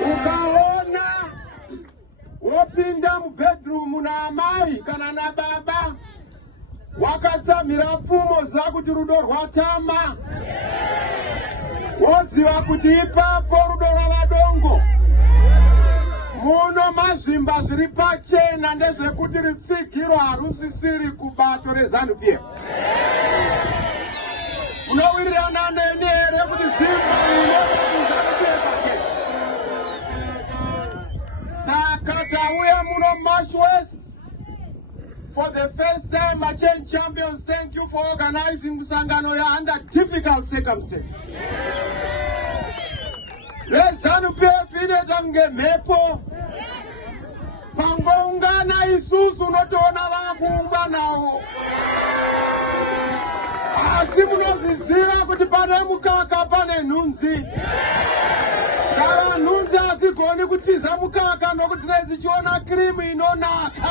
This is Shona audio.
Ukaona wopinda mubedroom na amai kana na baba wakatsamira pfumo zakuti rudo rwatama, woziva kuti ipapo rudo rwavadongo. Muno mazvimba zviri pachena ndezvekuti ritsigiro harusisiri kubato reZANU-PF. Munowirirana neni here kuti zimba rinoZANU-PF ake? Saka tauya muno March West. For the first time, Machen Champions, thank you for organizing Musangano under difficult circumstances. ZANU-PF ineta ngemepo pangoungana isusu unotoona vakuunganawo, asi munozviziva kuti pane mukaka pane nhunzi. Kana nhunzi hadzigoni kutiza mukaka nokuti dzichiona krimu inonaka.